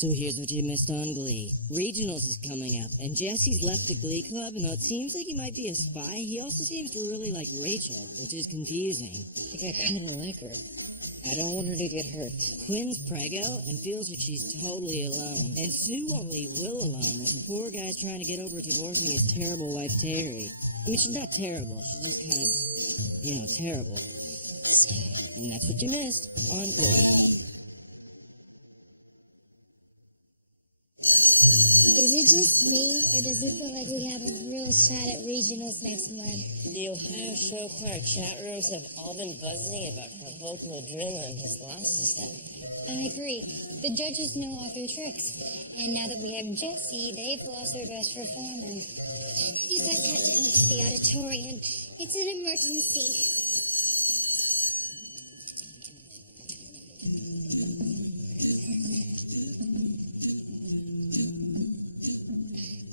So here's what you missed on Glee. Regionals is coming up, and Jesse's left the Glee club, and though it seems like he might be a spy, he also seems to really like Rachel, which is confusing. I think I kind of like her. I don't want her to get hurt. Quinn's preggo and feels that she's totally alone. And Sue won't leave Will alone as the poor guy's trying to get over divorcing his terrible wife, Terry. I mean, she's not terrible. She's just kind of, terrible. And that's what you missed on Glee. Is it just me, or does it feel like we have a real shot at regionals next month? The Ohio Show Choir chat rooms have all been buzzing about how vocal adrenaline has lost us that. I agree. The judges know all their tricks. And now that we have Jesse, they've lost their best performer. You guys have to come to the auditorium. It's an emergency.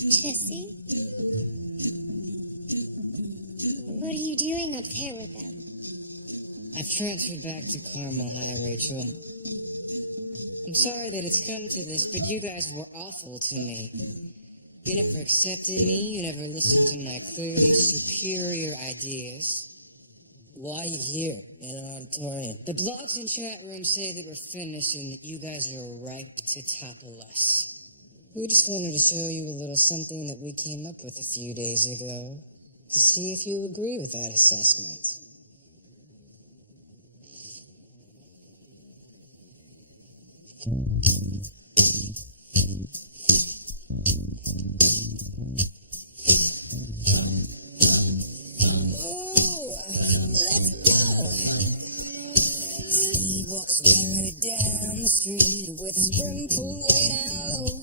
Jesse? What are you doing up there with them? I've transferred back to Carmel High, Rachel. I'm sorry that it's come to this, but you guys were awful to me. You never accepted me, you never listened to my clearly superior ideas. Why are you here in an auditorium? The blogs and chat rooms say that we're finished and that you guys are ripe to topple us. We just wanted to show you a little something that we came up with a few days ago to see if you agree with that assessment. Let's go! He walks merrily down the street with his brim pulled way down low.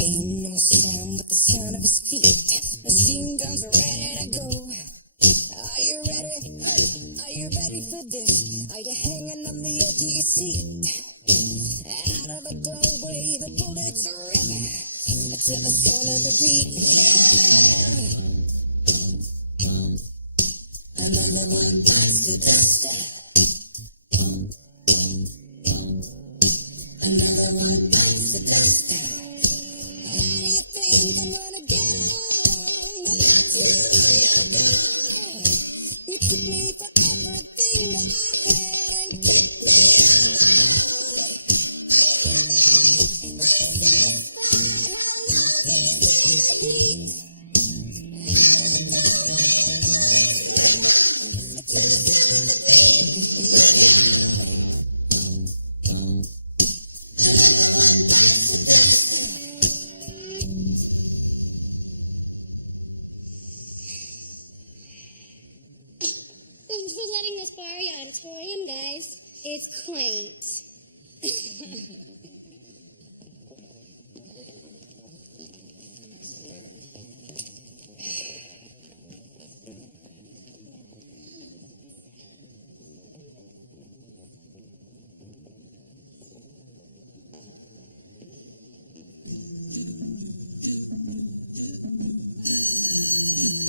Ain't no sound but the sound of his feet. Machine guns are ready to go. Are you ready? Are you ready for this? Are you hanging on the edge of your seat? Out of the doorway, the bullets rip to the sound of the beat. Yeah! Another one bites the dust. Another one bites the dust. How do you think I'm gonna get on? You took me for everything that I had and kept me. Thanks for letting us borrow your auditorium, guys. It's quaint.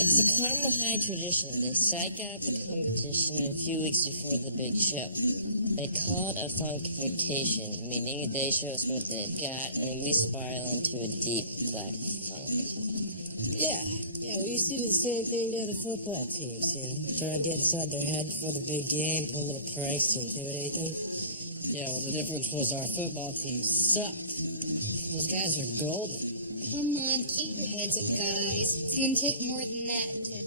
It's a Carmel High tradition. They psych out the competition a few weeks before the big show. They call it a funkification, meaning they show us what they've got, and we spiral into a deep black funk. Yeah, we used to do the same thing to other football teams, try and get inside their head before the big game, pull little pranks to intimidate them. Yeah, well, the difference was our football team sucked. Those guys are golden. Come on, keep your heads up, guys. It's gonna take more than that to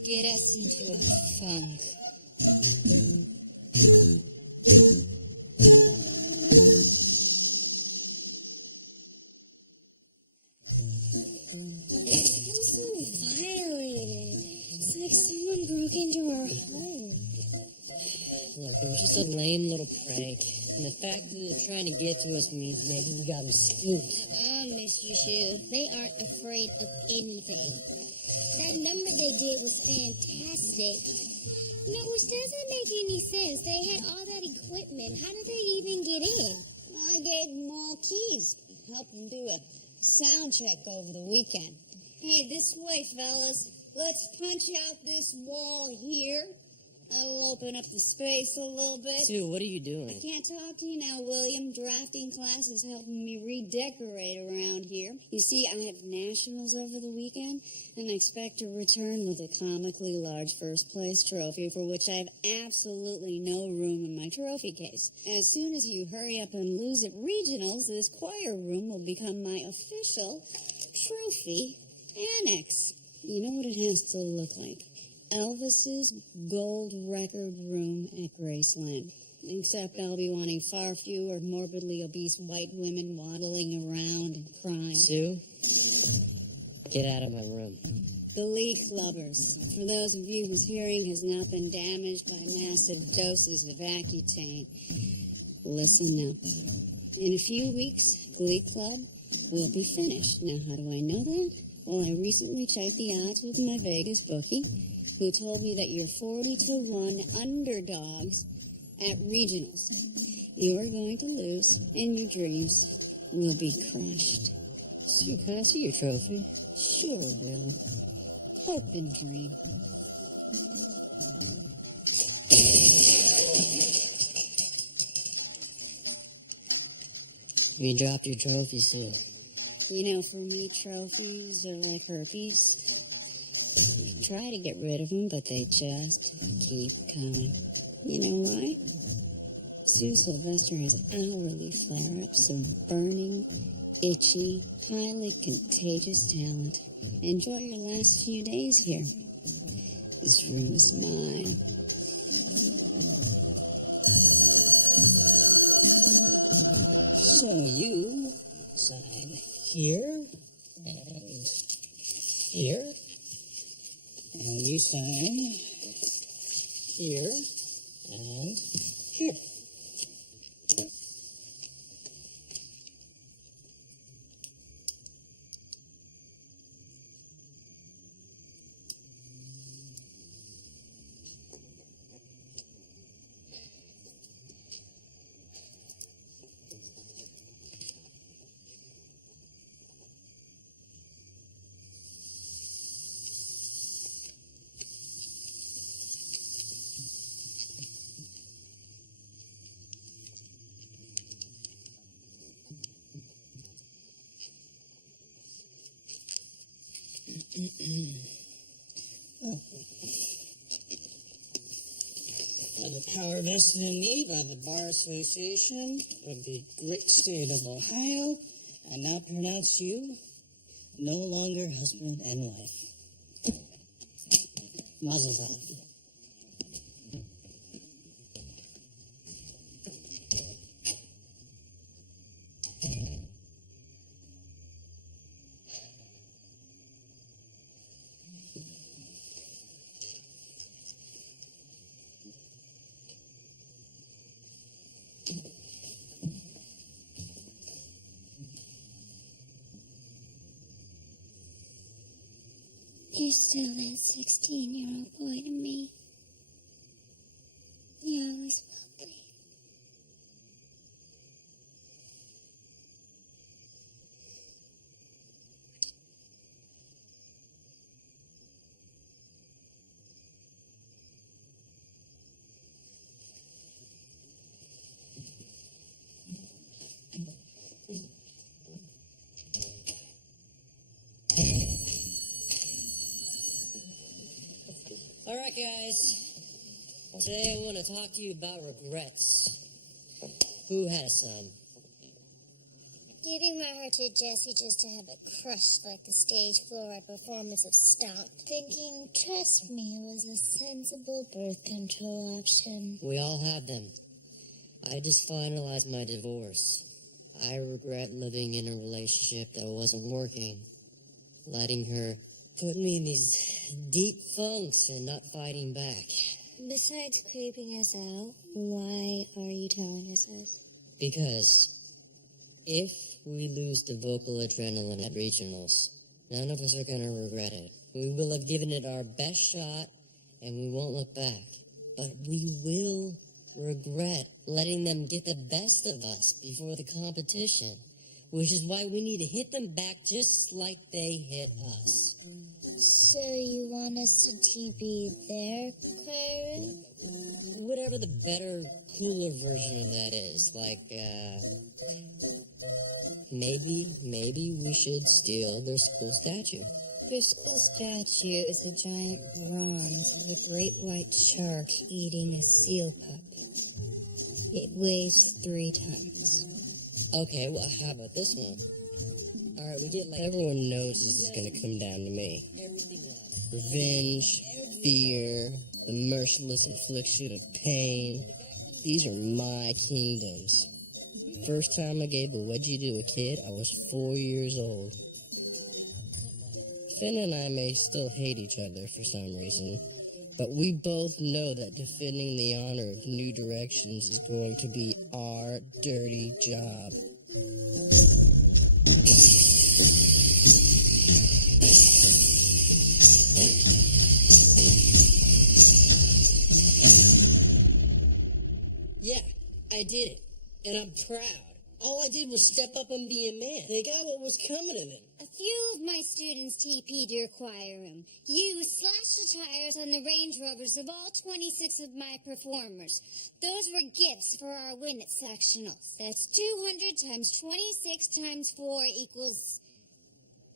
get us into a funk. It feels so violated. It's like someone broke into our home. Look, it was just a lame little prank. And the fact that they're trying to get to us means maybe we got them spooked. Mr. Shoe, they aren't afraid of anything. That number they did was fantastic. No, which doesn't make any sense. They had all that equipment. How did they even get in? I gave them all keys. Helped them do a sound check over the weekend. Hey, this way, fellas. Let's punch out this wall here. I'll open up the space a little bit. Sue, what are you I doing? can't talk to you now, William. Drafting class is helping me redecorate around here. You see, I have nationals over the weekend, and I expect to return with a comically large first-place trophy for which I have absolutely no room in my trophy case. As soon as you hurry up and lose at regionals, this choir room will become my official trophy annex. You know what it has to look like? Elvis's gold record room at Graceland. Except I'll be wanting far fewer morbidly obese white women waddling around and crying. Sue, get out of my room. Glee clubbers. For those of you whose hearing has not been damaged by massive doses of Accutane, listen up. In a few weeks, Glee Club will be finished. Now, how do I know that? Well, I recently checked the odds with my Vegas bookie, who told me that you're 40-1 underdogs at regionals. You are going to lose, and your dreams will be crushed. Sue, can I see your trophy? Sure, Will. Hope and dream. You dropped your trophy, Sue. You know, for me, trophies are like herpes. You try to get rid of them, but they just keep coming. You know why? Sue Sylvester has hourly flare-ups of burning, itchy, highly contagious talent. Enjoy your last few days here. This room is mine. So you sign here and here, and you sign here and here. By the power vested in me by the Bar Association of the great state of Ohio, I now pronounce you no longer husband and wife. Mazel tov. You're still that 16-year-old boy to me. You always will be. All right, guys. Today I want to talk to you about regrets. Who has some? Giving my heart to Jesse just to have it crushed like the stage floor at performance of Stomp. Thinking, trust me, was a sensible birth control option. We all have them. I just finalized my divorce. I regret living in a relationship that wasn't working. Letting her put me in these deep funks and not fighting back. Besides creeping us out, why are you telling us this? Because if we lose the vocal adrenaline at regionals, none of us are going to regret it. We will have given it our best shot, and we won't look back. But we will regret letting them get the best of us before the competition, which is why we need to hit them back just like they hit us. So you want us to TP there, Carter? Whatever the better, cooler version of that is. Like, maybe we should steal their school statue. Their school statue is a giant bronze of a great white shark eating a seal pup. It weighs 3 tons. Okay, well, how about this one? Alright, we get like... Everyone knows this is gonna come down to me. Revenge, fear, the merciless infliction of pain. These are my kingdoms. First time I gave a wedgie to a kid, I was 4 years old. Finn and I may still hate each other for some reason, but we both know that defending the honor of New Directions is going to be our dirty job. Yeah, I did it, and I'm proud. All I did was step up and be a man. They got what was coming to them. A few of my students TP'd your choir room. You slashed the tires on the Range Rovers of all 26 of my performers. Those were gifts for our win at sectionals. That's 200 times 26 times 4 equals...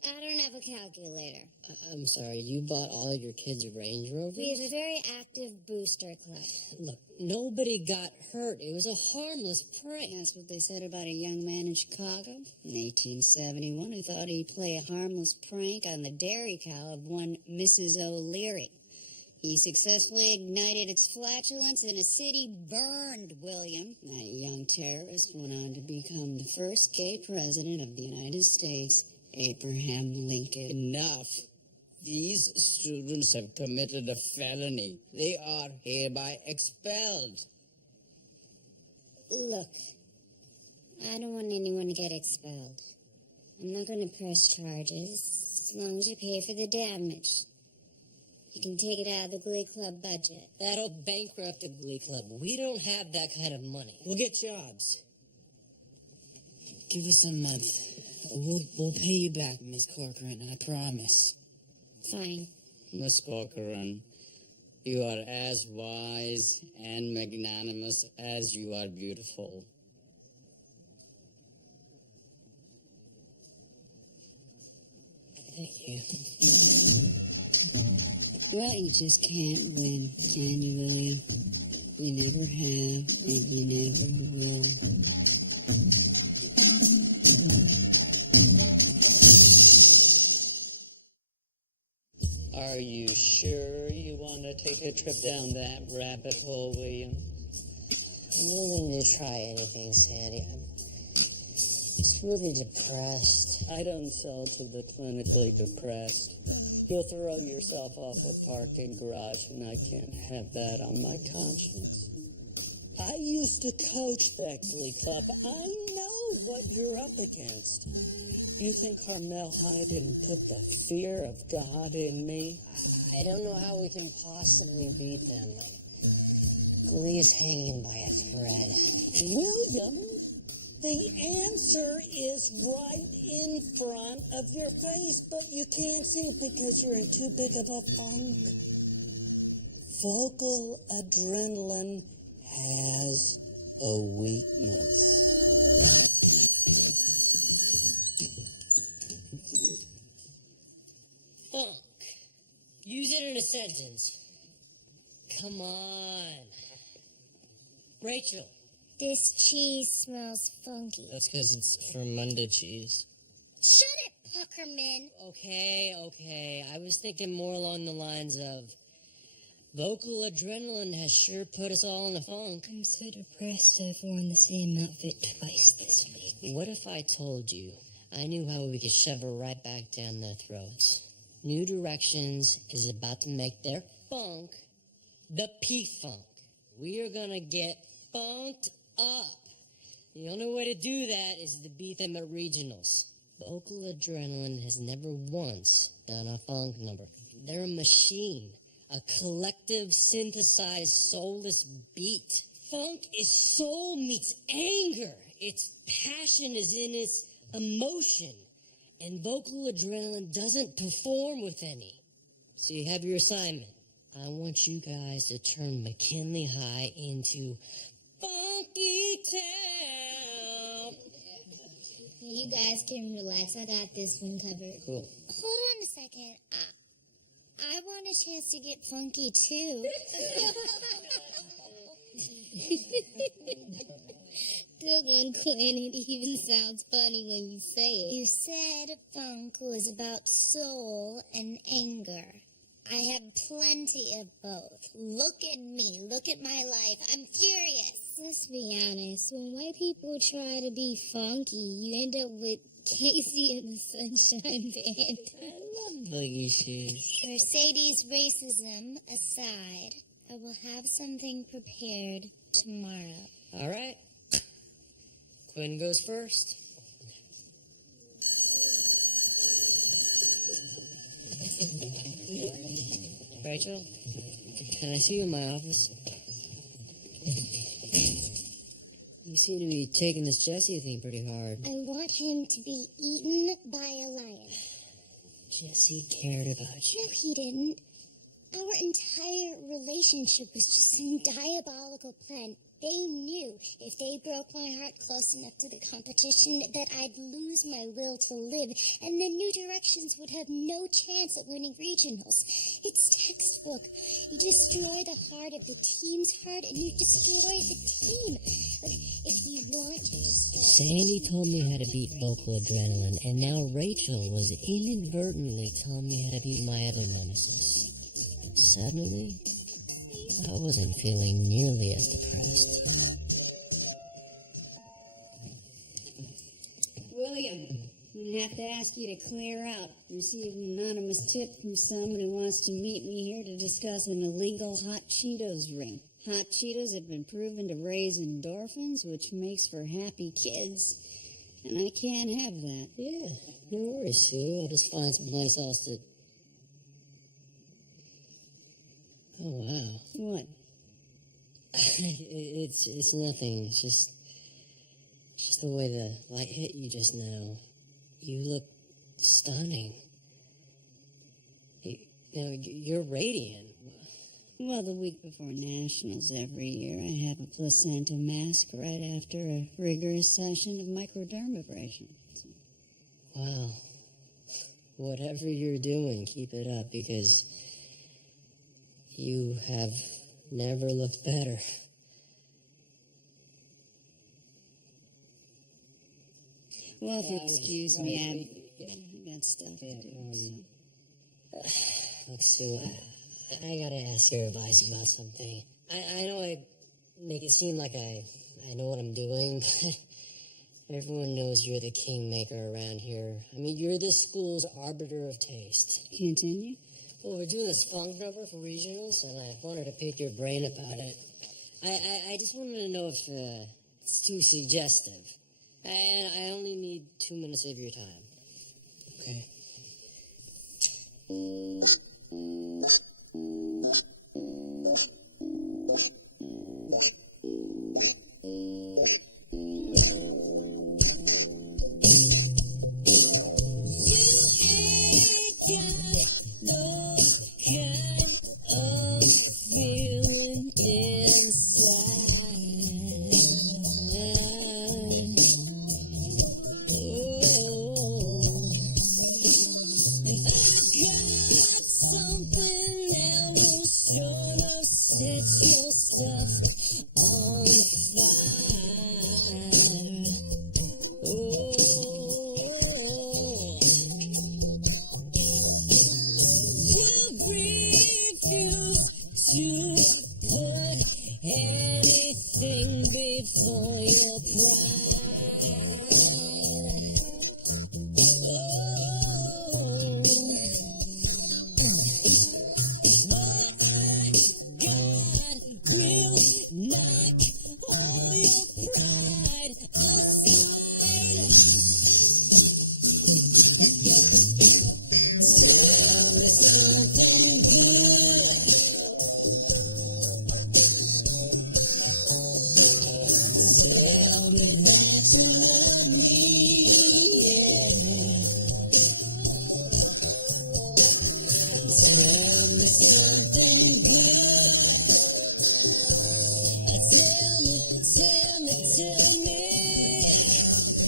I don't have a calculator. I'm sorry, you bought all your kids Range Rovers? We have a very active booster club. Look, nobody got hurt. It was a harmless prank. That's what they said about a young man in Chicago in 1871 who thought he'd play a harmless prank on the dairy cow of one Mrs. O'Leary. He successfully ignited its flatulence and a city burned, William. That young terrorist went on to become the first gay president of the United States, Abraham Lincoln. Enough. These students have committed a felony. They are hereby expelled. Look, I don't want anyone to get expelled. I'm not going to press charges as long as you pay for the damage. You can take it out of the Glee Club budget. That'll bankrupt the Glee Club. We don't have that kind of money. We'll get jobs. Give us a month. We'll pay you back, Miss Corcoran, I promise. Fine. Miss Corcoran, you are as wise and magnanimous as you are beautiful. Thank you. Well, you just can't win, can you, William? You never have, and you never will. Are you sure you want to take a trip down that rabbit hole, William? I'm willing to try anything, Sandy. I'm just really depressed. I don't sell to the clinically depressed. You'll throw yourself off a parking garage, and I can't have that on my conscience. I used to coach that Glee Club. I know what you're up against. You think Carmel High didn't put the fear of God in me? I don't know how we can possibly beat them. Glee is hanging by a thread. William, the answer is right in front of your face, but you can't see it because you're in too big of a funk. Vocal adrenaline has a weakness. Funk. Use it in a sentence. Come on. Rachel. This cheese smells funky. That's because it's from Monday cheese. Shut it, Puckerman. Okay. I was thinking more along the lines of vocal adrenaline has sure put us all in a funk. I'm so depressed I've worn the same outfit twice this week. What if I told you I knew how we could shove her right back down their throats? New Directions is about to make their funk the P-Funk. We are gonna get funked up. The only way to do that is to beat them at regionals. Vocal Adrenaline has never once done a funk number. They're a machine, a collective, synthesized, soulless beat. Funk is soul meets anger. Its passion is in its emotion. And Vocal Adrenaline doesn't perform with any. So you have your assignment. I want you guys to turn McKinley High into Funky Town. You guys can relax. I got this one covered. Cool. Hold on a second. I want a chance to get funky too. Good one, Quinn. It even sounds funny when you say it. You said funk was about soul and anger. I have plenty of both. Look at me. Look at my life. I'm furious. Let's be honest. When white people try to be funky, you end up with Casey and the Sunshine Band. I love boogie shoes. Mercedes racism aside, I will have something prepared tomorrow. All right. Quinn goes first. Rachel, can I see you in my office? You seem to be taking this Jesse thing pretty hard. I want him to be eaten by a lion. Jesse cared about you. No, he didn't. Our entire relationship was just some diabolical plan. They knew if they broke my heart close enough to the competition that I'd lose my will to live, and the New Directions would have no chance at winning regionals. It's textbook. You destroy the heart of the team's heart, and you destroy the team. Look, if you want to destroy... Sandy told me how to beat vocal adrenaline, and now Rachel was inadvertently telling me how to beat my other nemesis. Suddenly, I wasn't feeling nearly as depressed. William, I'm going to have to ask you to clear out. Received an anonymous tip from someone who wants to meet me here to discuss an illegal hot Cheetos ring. Hot Cheetos have been proven to raise endorphins, which makes for happy kids, and I can't have that. Yeah, no worries, Sue. I'll just find some place else to... Oh, wow. What? It's nothing. It's just the way the light hit you just now. You look stunning. You're radiant. Well, the week before nationals every year, I have a placenta mask right after a rigorous session of microdermabrasion. Wow. Whatever you're doing, keep it up, because you have never looked better. Well, if you excuse me, I've got stuff to do. Look, Sue, I gotta ask your advice about something. I know I make it seem like I know what I'm doing, but everyone knows you're the kingmaker around here. I mean, you're the school's arbiter of taste. Continue. Well, we're doing this funk number for regionals, and I wanted to pick your brain about it. I just wanted to know if it's too suggestive. And I only need 2 minutes of your time. Okay.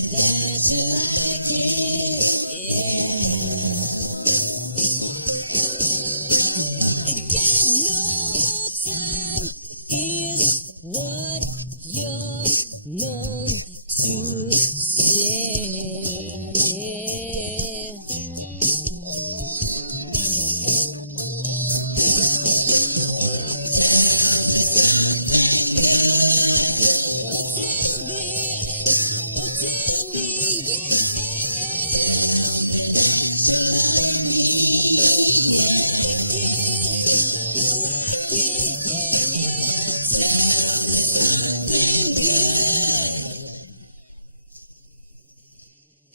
That's like it, yeah. Again, no time is what you're known to say.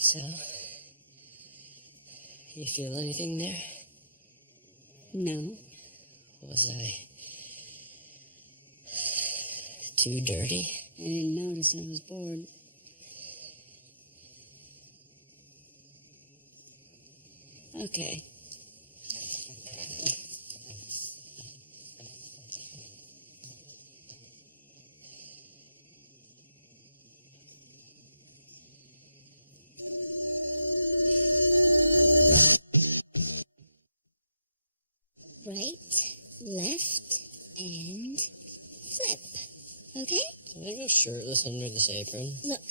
So, you feel anything there? No. Was I too dirty? I didn't notice I was bored. Okay. Right, left, and flip. Okay? Can I go shirtless under this apron? Look,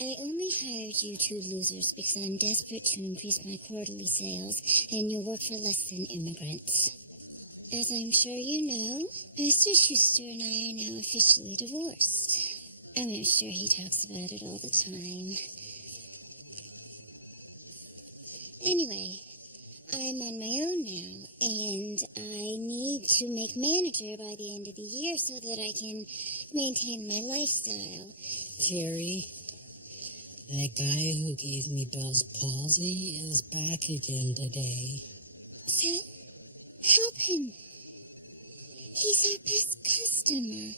I only hired you two losers because I'm desperate to increase my quarterly sales, and you'll work for less than immigrants. As I'm sure you know, Mr. Schuster and I are now officially divorced. I'm sure he talks about it all the time. Anyway, I'm on my own now, and I need to make manager by the end of the year so that I can maintain my lifestyle. Terry, that guy who gave me Bell's palsy is back again today. So, help him. He's our best customer.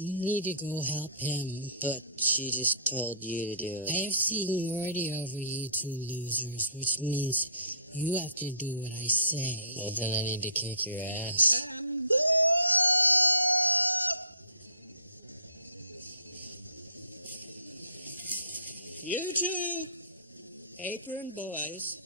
You need to go help him. But she just told you to do it. I have seniority over you two losers, which means you have to do what I say. Well, then I need to kick your ass. You two, apron boys.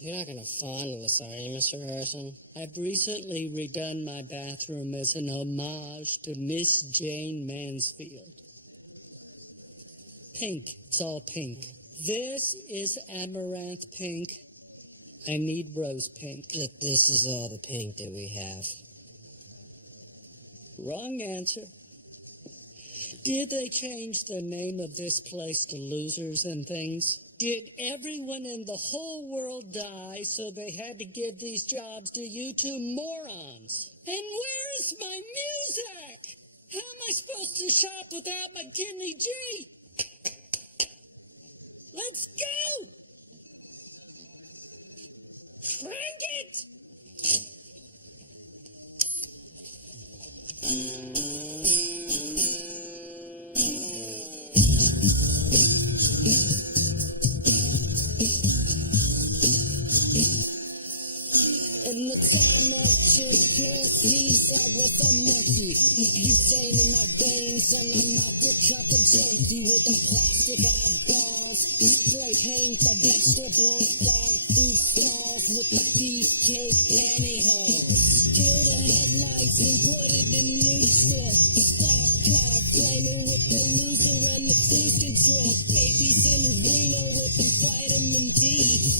You're not gonna fondle us, are you, Mr. Harrison? I've recently redone my bathroom as an homage to Miss Jane Mansfield. Pink. It's all pink. This is amaranth pink. I need rose pink. But this is all the pink that we have. Wrong answer. Did they change the name of this place to Losers and Things? Did everyone in the whole world die so they had to give these jobs to you two morons? And where's my music? How am I supposed to shop without my kidney G? Let's go! Crank it! In the time of chimpanzees, I was a monkey. Butane in my veins, and I'm not the cup of junkie with the plastic eyeballs. Spray paint the vegetables, dog food stalls with the beefcake pantyhose. Kill the headlights and put it in neutral. Stock car flaming with the loser and the cruise control. Babies in Reno with the vitamin D.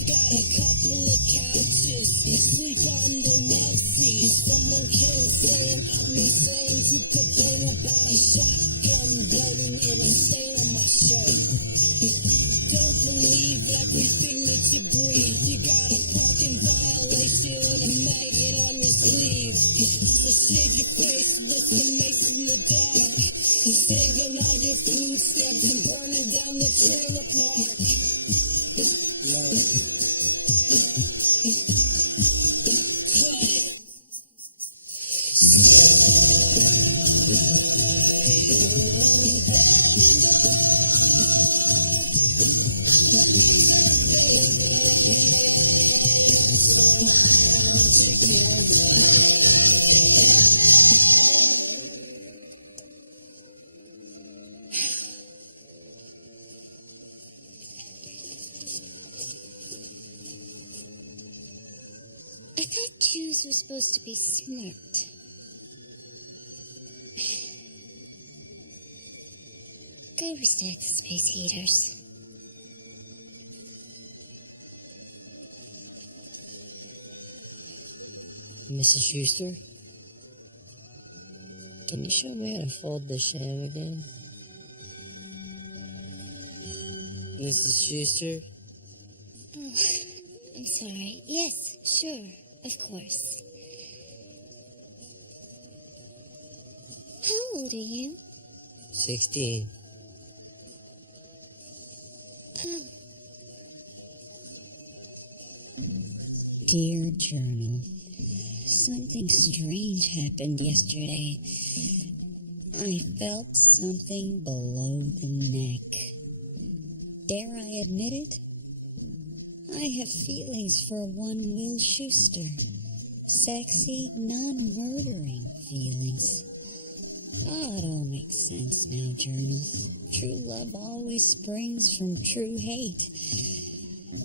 Got a couple of couches. Sleep on the love seat. Someone came saying I'm insane to complain about a shotgun waiting in a stain on my shirt. Don't believe everything that you breathe. You got a fucking violation and a maggot on your sleeve. So shave your face with the mace in the dark. Saving all your food stamps and burning down the trailer park. Yo. this was supposed to be smart. Go restack the space heaters. Mrs. Schuster? Can you show me how to fold the sham again? Mrs. Schuster? Oh, I'm sorry. Yes, sure, of course. How old are you? 16. Oh, Dear Journal, something strange happened yesterday. I felt something below the neck. Dare I admit it? I have feelings for one Will Schuster. Sexy, non-murdering feelings. Oh, it all makes sense now, Journal. True love always springs from true hate.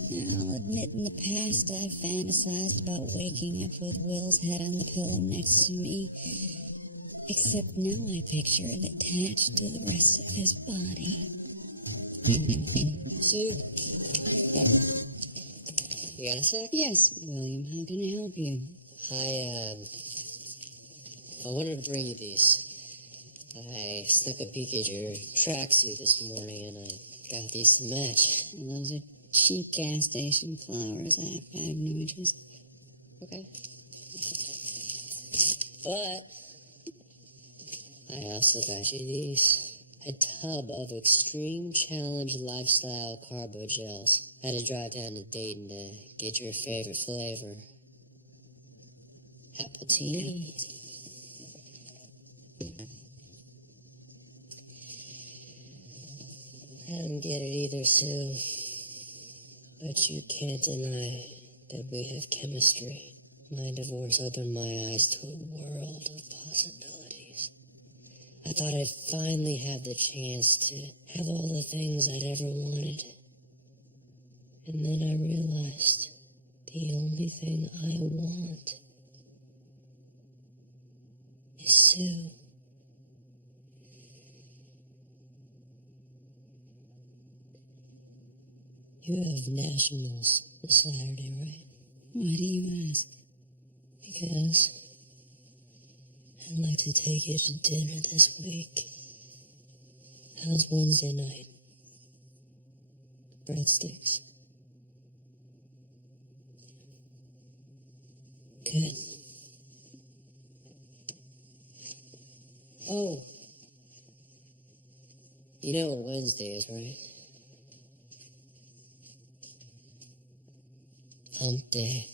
Now, I'll admit in the past I've fantasized about waking up with Will's head on the pillow next to me. Except now I picture it attached to the rest of his body. Sue? You got a sec? Yes, William, how can I help you? I wanted to bring you these. I snuck a peek at your tracksuit this morning, and I got these to match. Well, those are cheap gas station flowers. I have no interest. Okay. But I also got you these. A tub of Extreme Challenge Lifestyle Carbo Gels. Had to drive down to Dayton to get your favorite flavor. Apple tea. I don't get it either, Sue. But you can't deny that we have chemistry. My divorce opened my eyes to a world of possibilities. I thought I'd finally have the chance to have all the things I'd ever wanted. And then I realized the only thing I want is Sue. You have nationals this Saturday, right? Why do you ask? Because I'd like to take you to dinner this week. How's Wednesday night? Breadsticks. Good. Oh. You know what Wednesday is, right? Hump day.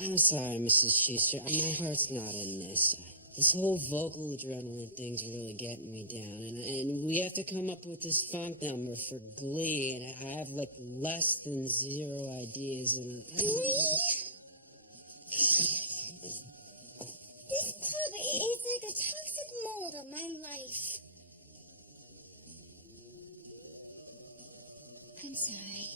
I'm sorry, Mrs. Schuster. My heart's not in this. This whole vocal adrenaline thing's really getting me down, and we have to come up with this funk number for Glee, and I have like less than 0 ideas. And Glee? This club is like a toxic mold on my life. I'm sorry.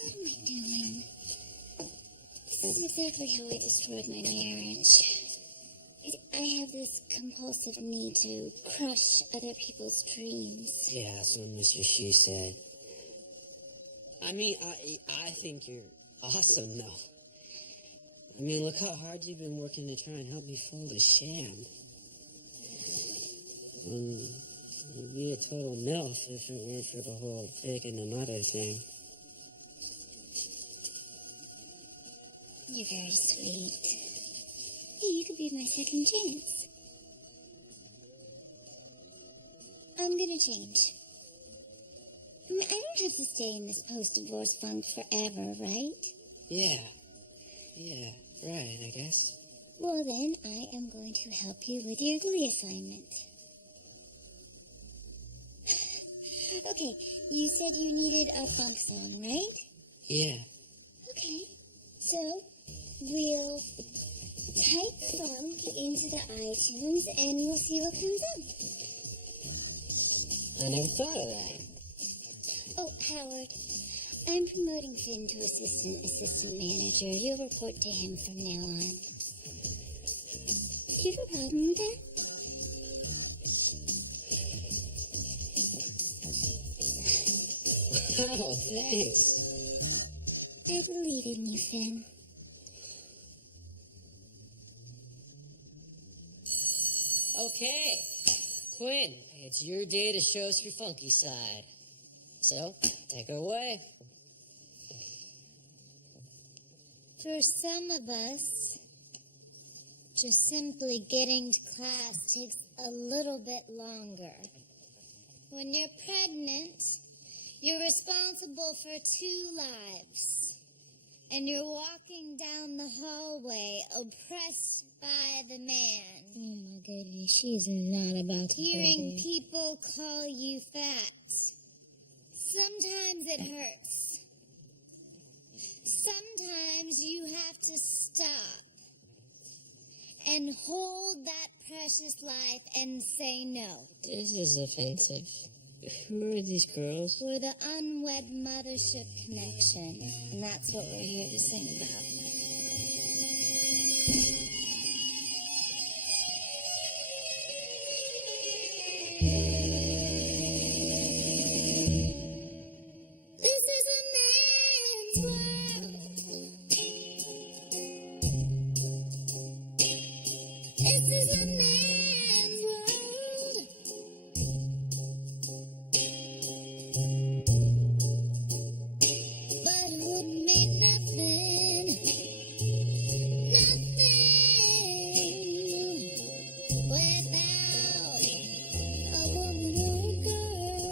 What am I doing? This is exactly how I destroyed my marriage. I have this compulsive need to crush other people's dreams. yeah, that's what Mr. She said. I mean, I think you're awesome, though. I mean, look how hard you've been working to try and help me fold a sham. And you'd be a total MILF if it weren't for the whole picking the mother thing. You're very sweet. Hey, you could be my second chance. I'm gonna change. I don't have to stay in this post-divorce funk forever, right? Yeah, right, I guess. Well then, I am going to help you with your Glee assignment. Okay, you said you needed a funk song, right? Yeah. Okay, so we'll type funk into the iTunes and we'll see what comes up. I never thought of that. Oh, Howard, I'm promoting Finn to assistant manager. You'll report to him from now on. Do you have a problem with that? Oh, thanks. I believe in you, Finn. Okay. Quinn, it's your day to show us your funky side. So, take it away. For some of us, just simply getting to class takes a little bit longer. When you're pregnant, you're responsible for 2 lives. And you're walking down the hallway oppressed by the man. Oh my goodness, she's not about to Hearing go there. people call you fat. Sometimes it hurts. Sometimes you have to stop and hold that precious life and say no. This is offensive. Who are these girls? We're the Unwed Mothership Connection, and that's what we're here to sing about. This is a man's world. This is a man's world. But it wouldn't mean nothing, without a woman or a girl.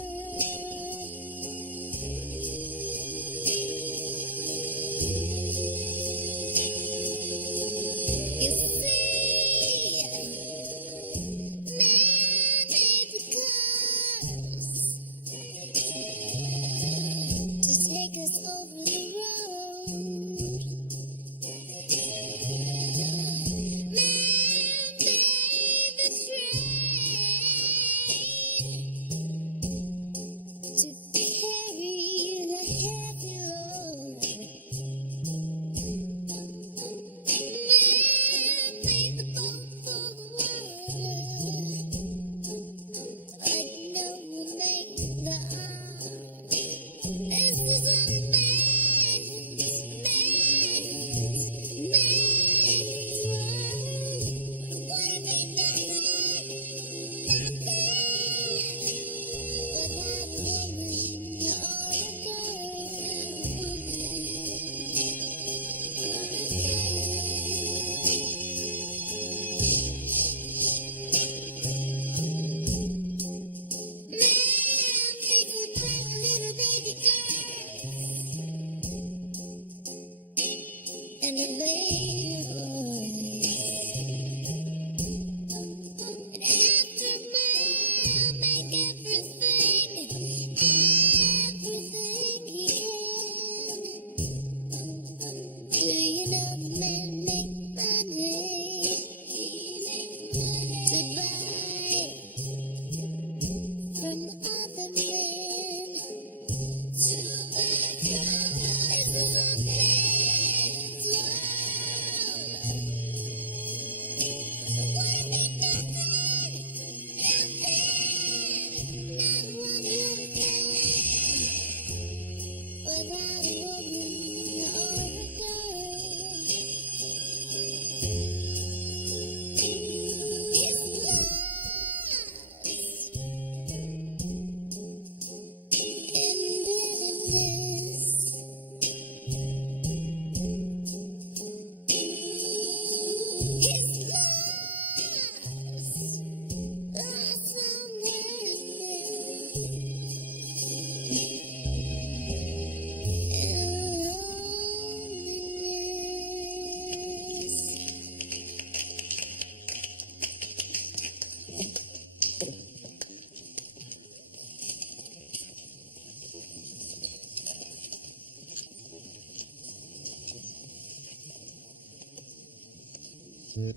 You're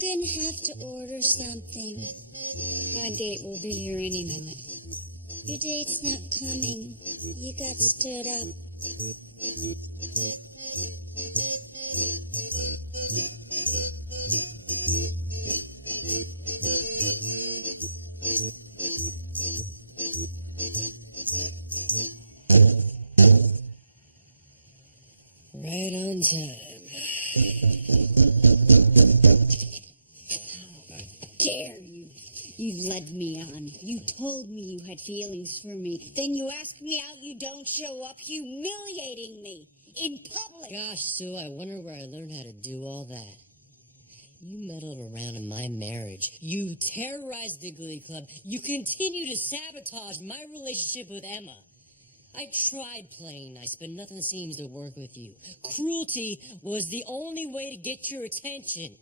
gonna have to order something. My date will be here any minute. Your date's not coming. You got stood up. Right on time. Dare you? You led me on. You told me you had feelings for me. Then you ask me out, you don't show up, humiliating me in public. Gosh, Sue, I wonder where I learned how to do all that. You meddled around in my marriage. You terrorized the Glee Club. You continue to sabotage my relationship with Emma. I tried playing nice, but nothing seems to work with you. Cruelty was the only way to get your attention.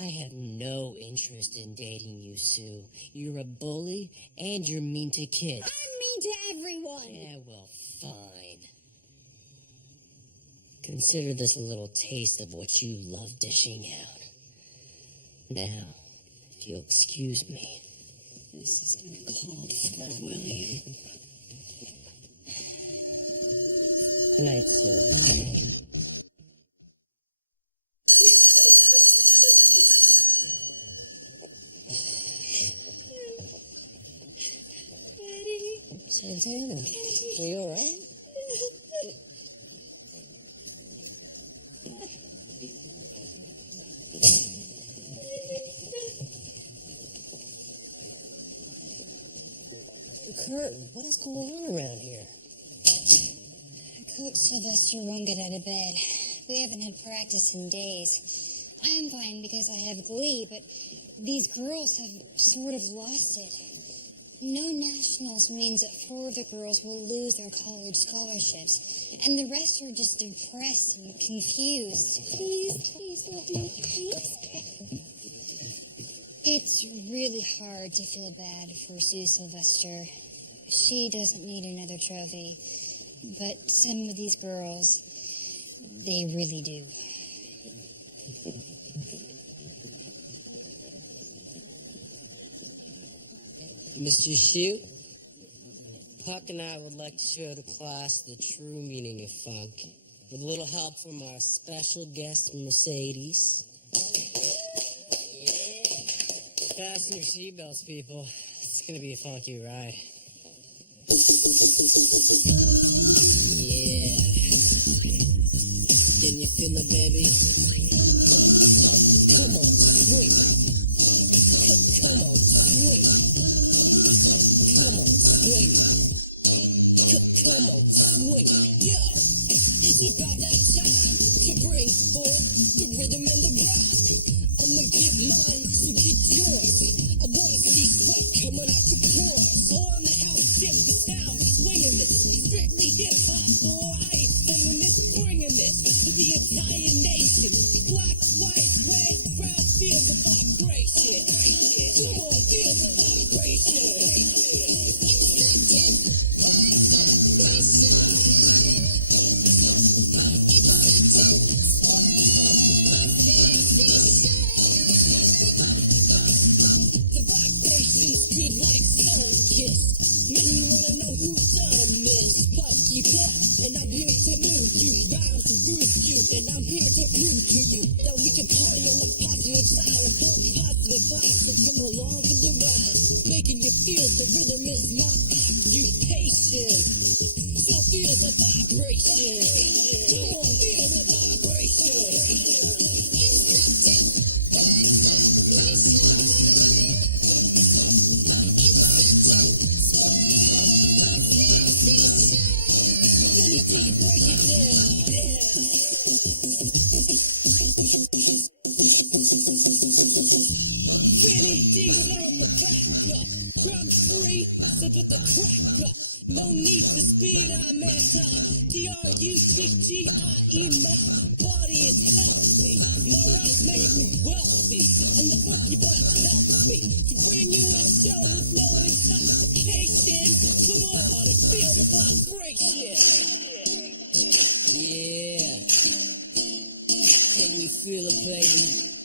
I have no interest in dating you, Sue. You're a bully, and you're mean to kids. I'm mean to everyone. Yeah, well, fine. Consider this a little taste of what you love dishing out. Now, if you'll excuse me. This is uncalled for, William. Good night, Sue. Santana, are you all right? Kurt, what is going on around here? Coach Sylvester won't get out of bed. We haven't had practice in days. I am fine because I have Glee, but these girls have sort of lost it. No nationals means that 4 of the girls will lose their college scholarships, and the rest are just depressed and confused. Please, let me, please. It's really hard to feel bad for Sue Sylvester. She doesn't need another trophy, but some of these girls, they really do. Mr. Shue, Puck and I would like to show the class the true meaning of funk, with a little help from our special guest, Mercedes. Fasten your seatbelts, people. It's gonna be a funky ride. Yeah. Can you feel it, baby? Come on, swing. Come on, swing. Come on, swing. Come on, swing. Yo, it's about that time to bring forth the rhythm and the rock. I'ma get mine, so get yours. I wanna see sweat coming out your pores. On the house, shake the sound, swinging this. Strictly hip hop, boy. I ain't feeling this, bringing this to the entire nation. Black, white, red, brown, feel the vibration. Come on, feel the vibration. Good like soul kiss. Many wanna know who's done this. But keep up, and I'm here to move you. Rhymes to groove you, and I'm here to prove to you that we can party on the positive side and bump positive vibes. So come along for the ride, making you feel the rhythm is my occupation. So feel the vibration. Come on, feel the vibration. Break it down. Really deep on the back up. Drum free, so put the crack up. No need for speed, I'm anti. D-R-U-G-G-I-E, my body is healthy. My rhymes make me wealthy, and the funky bunch helps me to bring you a show with no intoxication. Come on. feel it, baby.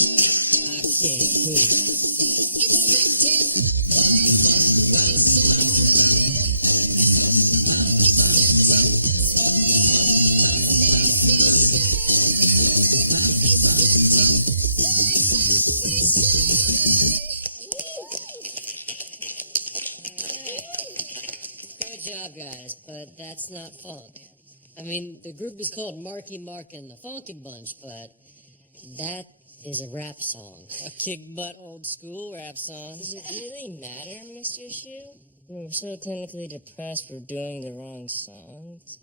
I said who? Good job, guys, but that's not funk. I mean, the group is called Marky Mark and the Funky Bunch, but that is a rap song. A kick-butt old-school rap song. Does it really matter, Mr. Shu? We're so clinically depressed we're doing the wrong songs.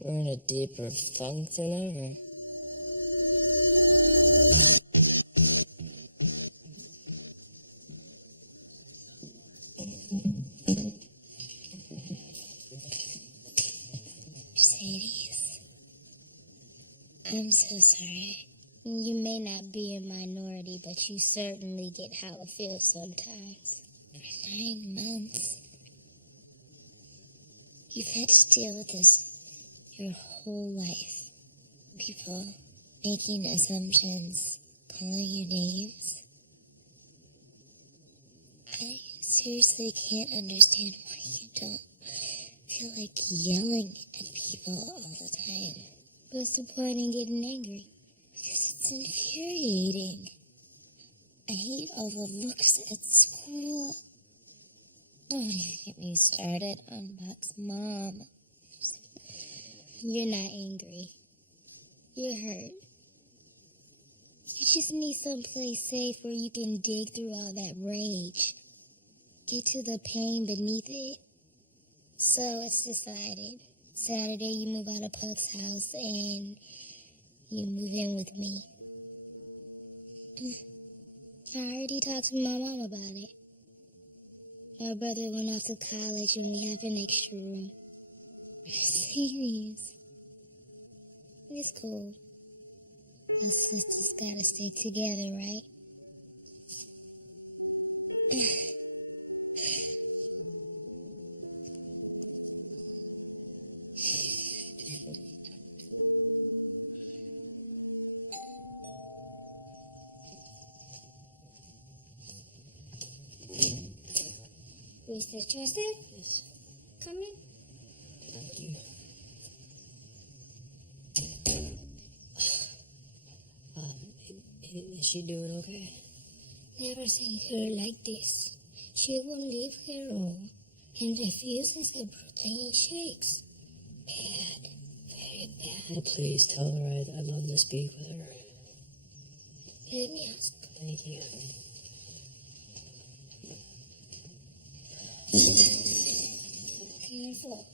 We're in a deeper funk than ever. Mercedes, I'm so sorry. You may not be a minority, but you certainly get how it feels sometimes. For 9 months, you've had to deal with this your whole life. People making assumptions, calling you names. I seriously can't understand why you don't feel like yelling at people all the time. What's the point in getting angry? Because it's infuriating. I hate all the looks at school. Don't even get me started on Buck's mom. You're not angry. You're hurt. You just need someplace safe where you can dig through all that rage. Get to the pain beneath it. So it's decided. Saturday you move out of Puck's house and you move in with me. I already talked to my mom about it. My brother went off to college and we have an extra room. Serious. It's cool. Us sisters gotta stick together, right? Mr. Chester? Yes. Come in. Thank you. Is she doing okay? Never seen her like this. She won't leave her room and refuses the protein shakes. Bad. Very bad. Oh, please tell her I'd love to speak with her. Let me ask. Thank you. Careful.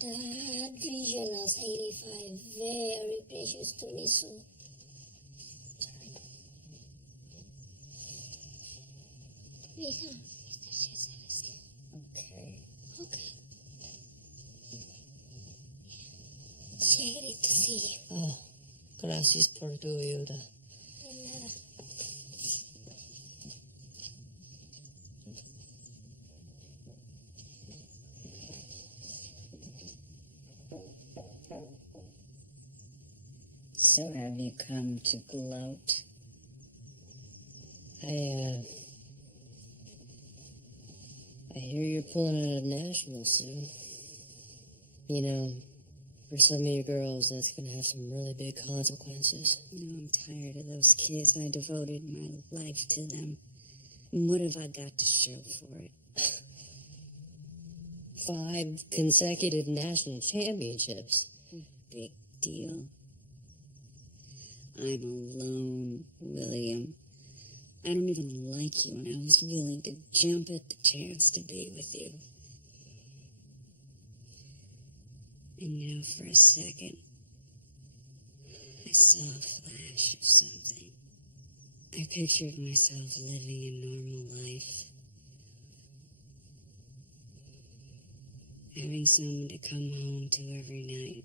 That regional's 85. Very precious to me, so. Mija, Mr. Chester. Okay. Okay. Chévere to see you. Oh, gracias por tu ayuda. De nada. So have you come to gloat? I hear you're pulling out of national, Sue. You know, for some of you girls, that's gonna have some really big consequences. I'm tired of those kids. I devoted my life to them. And what have I got to show for it? 5 consecutive national championships. Big deal. I'm alone, William. I don't even like you, and I was willing to jump at the chance to be with you. And you know, for a second, I saw a flash of something. I pictured myself living a normal life. Having someone to come home to every night.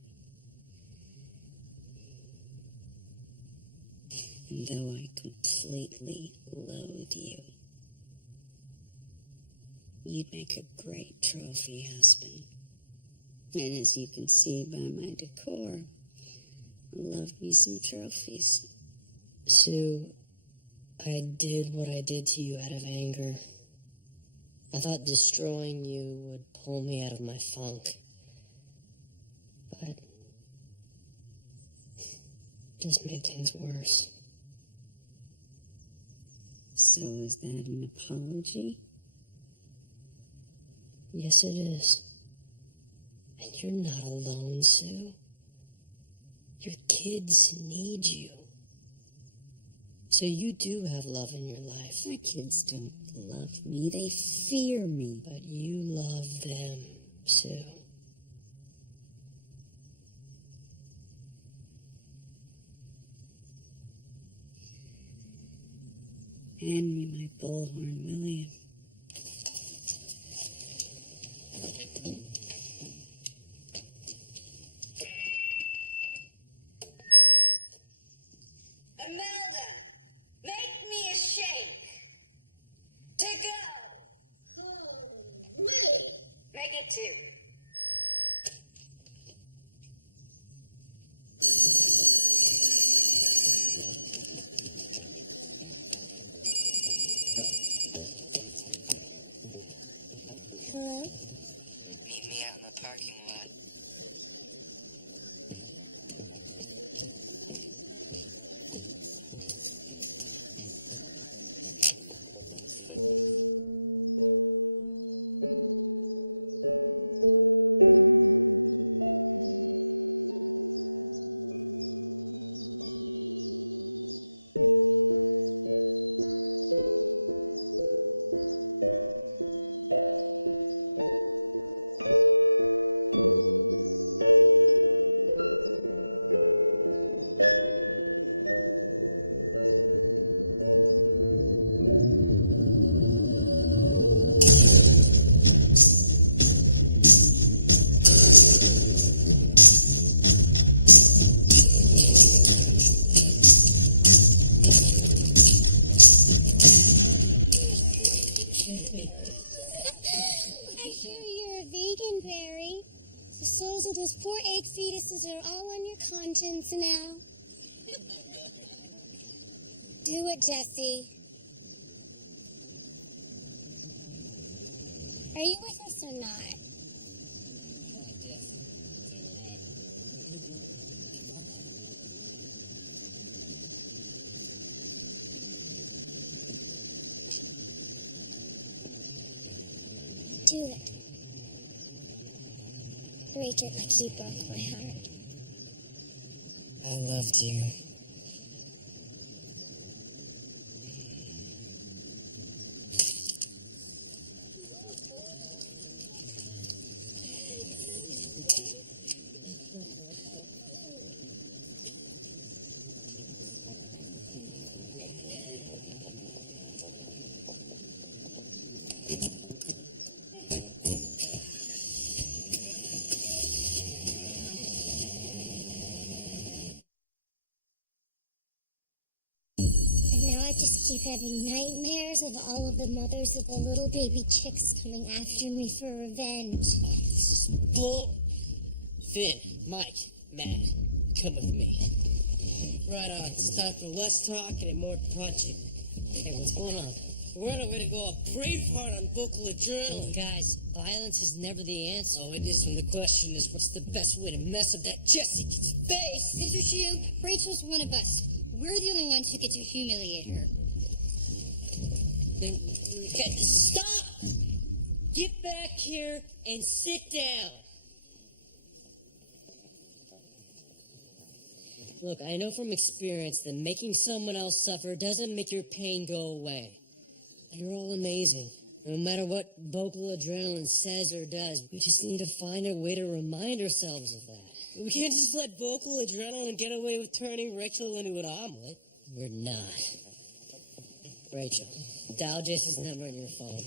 And though I completely loathe you, you'd make a great trophy husband. And as you can see by my decor, Love me some trophies. Sue, I did what I did to you out of anger. I thought destroying you would pull me out of my funk. But it just made things worse. So is that an apology? Yes, it is. And you're not alone, Sue. Your kids need you. So you do have love in your life. My kids don't love me. They fear me. But you love them, Sue. Hand me my bullhorn, William. Imelda, make me a shake. To go. Really? Make it two. Hello? Meet me out in the parking lot. I hear you're a vegan, Barry. The souls of those poor egg fetuses are all on your conscience now. Do it, Jesse. Are you with us or not? Do it. Rachel actually broke my heart. I loved you. And now I just keep having nightmares of all of the mothers of the little baby chicks coming after me for revenge. Bull. Finn, Mike, Matt, come with me. Right on. It's time for less talking and more punching. Hey, what's going on? We're on our way to go a Braveheart on vocal adrenaline. Guys, violence is never the answer. Oh, it is when the question is what's the best way to mess up that Jessie kid's face? Mr. Shue, Rachel's one of us. We're the only ones who get to humiliate her. Then, okay, stop! Get back here and sit down. Look, I know from experience that making someone else suffer doesn't make your pain go away. You're all amazing. No matter what vocal adrenaline says or does, we just need to find a way to remind ourselves of that. We can't just let vocal adrenaline get away with turning Rachel into an omelet. We're not. Rachel, dial Jason's number on your phone.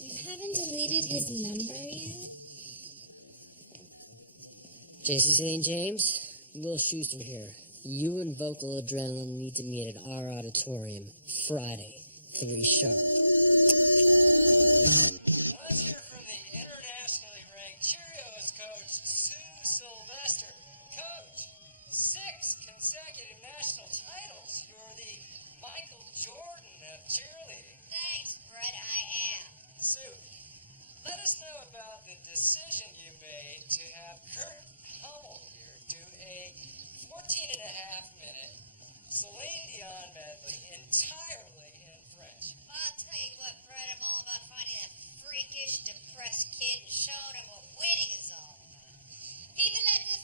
You haven't deleted his number yet? JC St. James, Will Schuster here. You and vocal adrenaline need to meet at our auditorium Friday, 3 sharp. Let's hear from the internationally ranked Cheerios Let us know about the decision you made to have Kurt Hummel here do a 14.5-minute Celine Dion medley entirely in French. I'll tell you what, Fred, I'm all about finding that freakish, depressed kid and showing him what winning is all about. Even at this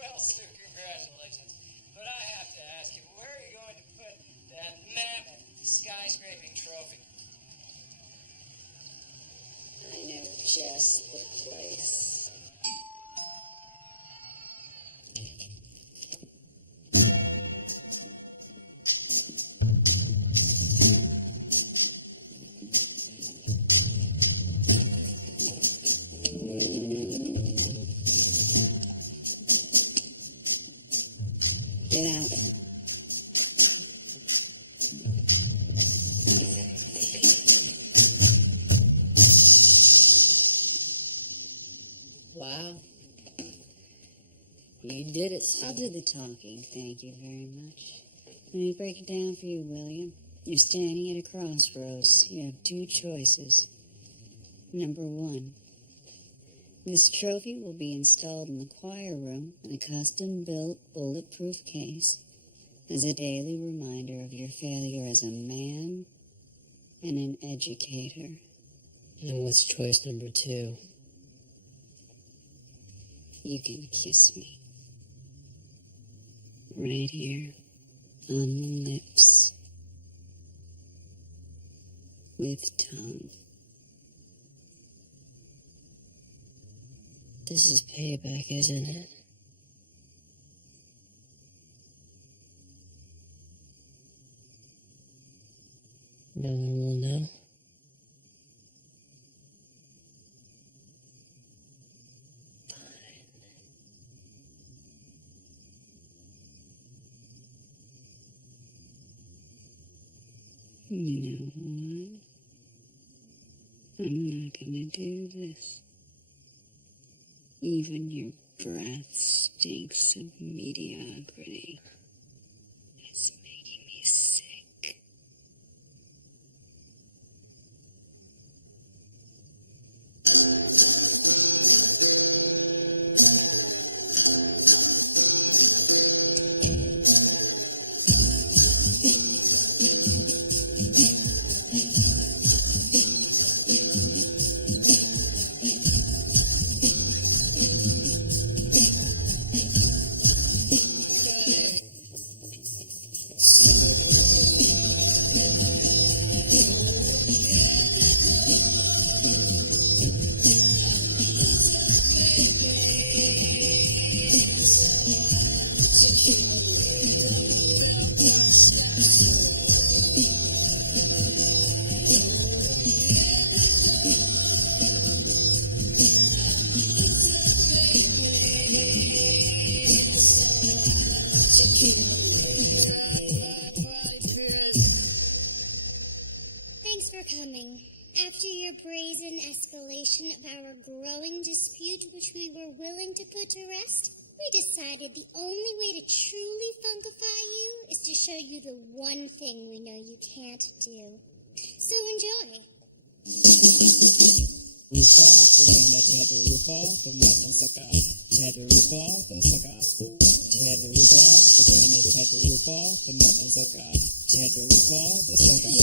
Well, Stu, congratulations. But I have to ask you, where are you going to put that mammoth skyscraping trophy? I know just the place. Get out. Wow. You did it, I'll do the talking, thank you very much. Let me break it down for you, William. You're standing at a crossroads. You have two choices. Number one, this trophy will be installed in the choir room in a custom-built, bulletproof case as a daily reminder of your failure as a man and an educator. And what's choice number 2? You can kiss me. Right here, on the lips. With tongue. This is payback, isn't it? No one will know. You know what? I'm not gonna do this. Even your breath stinks of mediocrity. It's making me sick. Thanks for coming. After your brazen escalation of our growing dispute, which we were willing to put to rest, we decided the only way to truly funkify you is to show you the one thing we know you can't do. So enjoy. Roof off, we're gonna tear the roof off and let them suck up. Tear the roof off and suck up. Tear the roof off, we're gonna tear the roof off and let them suck up. Tear the roof off and suck up.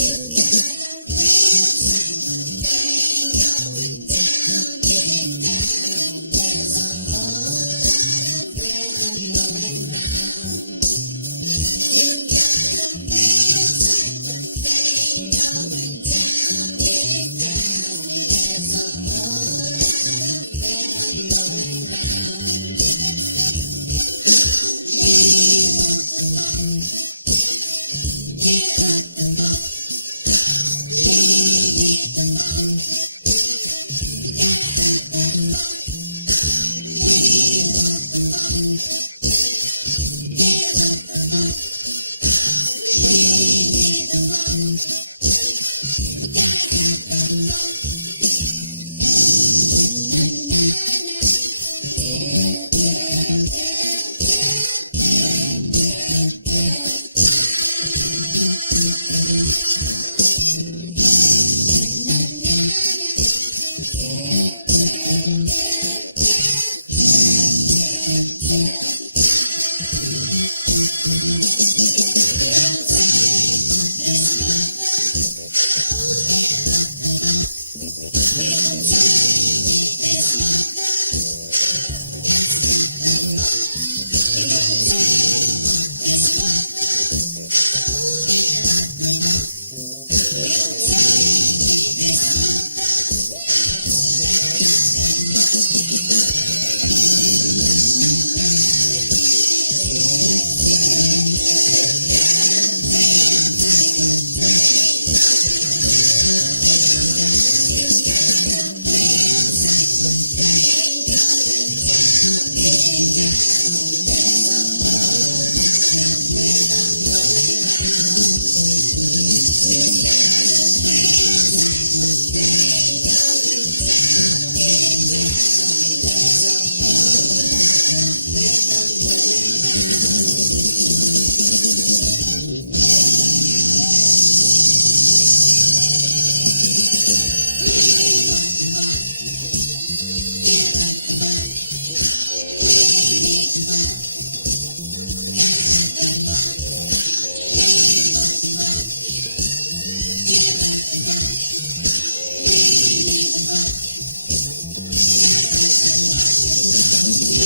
See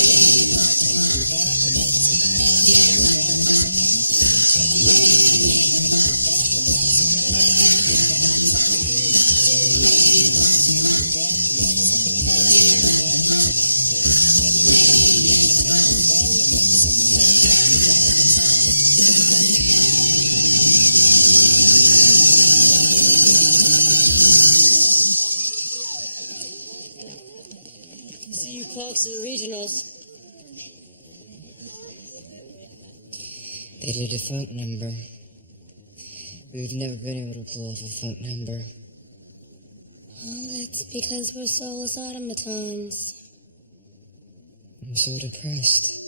you folks at the regionals. They did a funk number. We've never been able to pull off a funk number. Oh, that's because we're soulless automatons. I'm so depressed.